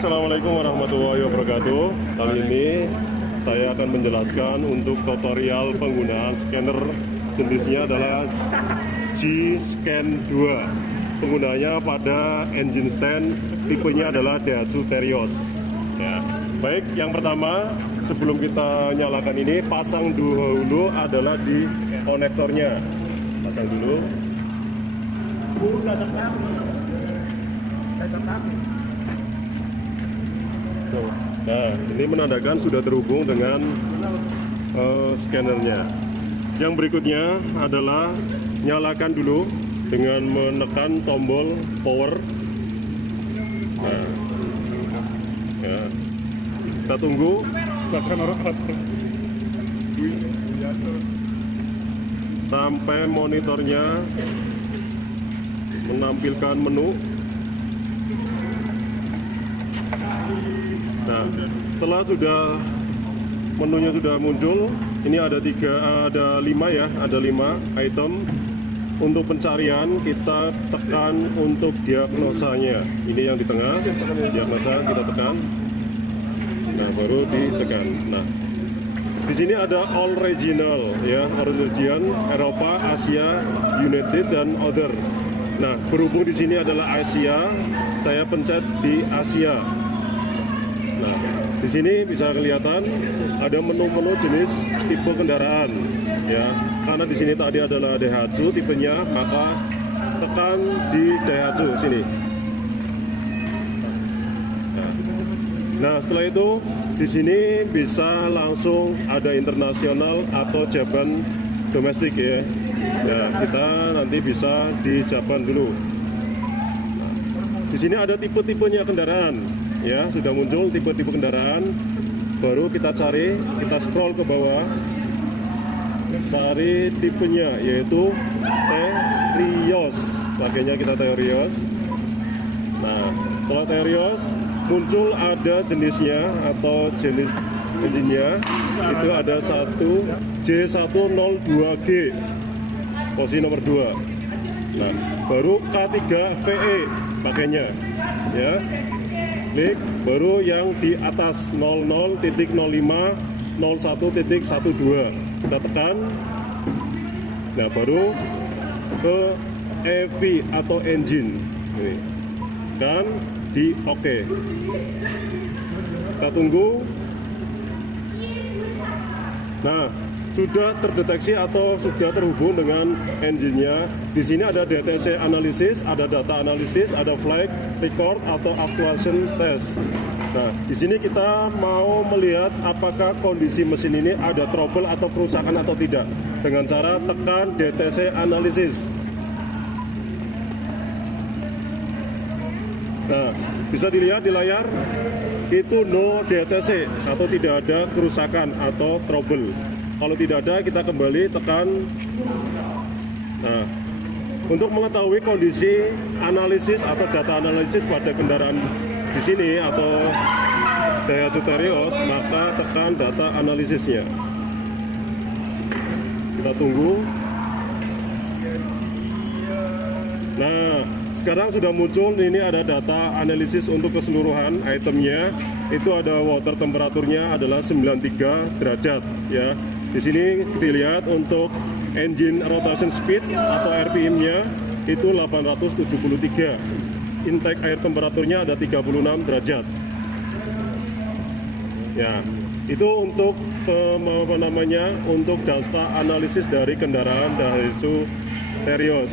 Baik, assalamualaikum warahmatullahi wabarakatuh. Kali ini saya akan menjelaskan untuk tutorial penggunaan scanner. Jenisnya adalah G-Scan 2. Penggunanya pada engine stand, tipenya adalah Daihatsu Terios. Ya. Baik, yang pertama sebelum kita nyalakan ini, pasang dulu adalah di konektornya. Pasang dulu. Nah, ini menandakan sudah terhubung dengan scannernya. Yang berikutnya adalah nyalakan dulu dengan menekan tombol power. Nah, ya. Kita tunggu sampai monitornya menampilkan menu. Nah, setelah menunya sudah muncul, ini ada 5 ya, ada 5 item. Untuk pencarian kita tekan untuk diagnosanya. Ini yang di tengah, diagnosa kita tekan. Nah, baru ditekan. Nah, di sini ada all regional ya, region Eropa, Asia, United dan other. Nah, berhubung di sini adalah Asia, saya pencet di Asia. Nah, di sini bisa kelihatan ada menu-menu jenis tipe kendaraan, ya. Karena di sini tadi adalah Daihatsu tipenya, maka tekan di Daihatsu sini. Nah, setelah itu di sini bisa langsung ada internasional atau Japan domestik ya. Ya, kita nanti bisa di Japan dulu. Nah, di sini ada tipe-tipenya kendaraan. Ya, sudah muncul tipe-tipe kendaraan. Baru kita cari, kita scroll ke bawah, cari tipenya, yaitu Terios. Pakainya kita Terios. Nah, kalau Terios muncul ada jenisnya atau jenis engine-nya. Itu ada J102G, posisi nomor 2. Nah, baru K3VE pakainya, ya. Klik, baru yang di atas 00.05 01.12 kita tekan. Nah, baru ke EV atau engine ini. Dan di OK. Kita tunggu. Nah, sudah terdeteksi atau sudah terhubung dengan engine-nya. Di sini ada DTC analisis, ada data analisis, ada flight record atau actuation test. Nah, di sini kita mau melihat apakah kondisi mesin ini ada trouble atau kerusakan atau tidak dengan cara tekan DTC analisis. Nah, bisa dilihat di layar itu no DTC atau tidak ada kerusakan atau trouble. Kalau tidak ada, kita kembali tekan. Nah, untuk mengetahui kondisi analisis atau data analisis pada kendaraan di sini atau Daihatsu Terios, maka tekan data analisisnya. Kita tunggu. Nah, sekarang sudah muncul, ini ada data analisis untuk keseluruhan itemnya. Itu ada water temperaturnya adalah 93 derajat ya. Di sini dilihat untuk engine rotation speed atau RPM-nya itu 873. Intake air temperaturnya ada 36 derajat. Ya, itu untuk untuk data analisis dari kendaraan Daihatsu Terios.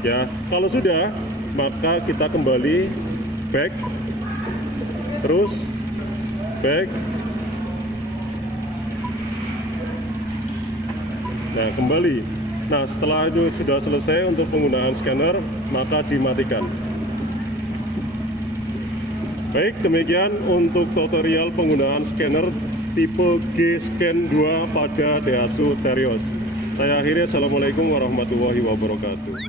Ya, kalau sudah, maka kita kembali back, terus back. Nah, kembali. Nah, setelah itu sudah selesai untuk penggunaan scanner, maka dimatikan. Baik, demikian untuk tutorial penggunaan scanner tipe G-Scan 2 pada Daihatsu Terios. Saya akhiri, assalamualaikum warahmatullahi wabarakatuh.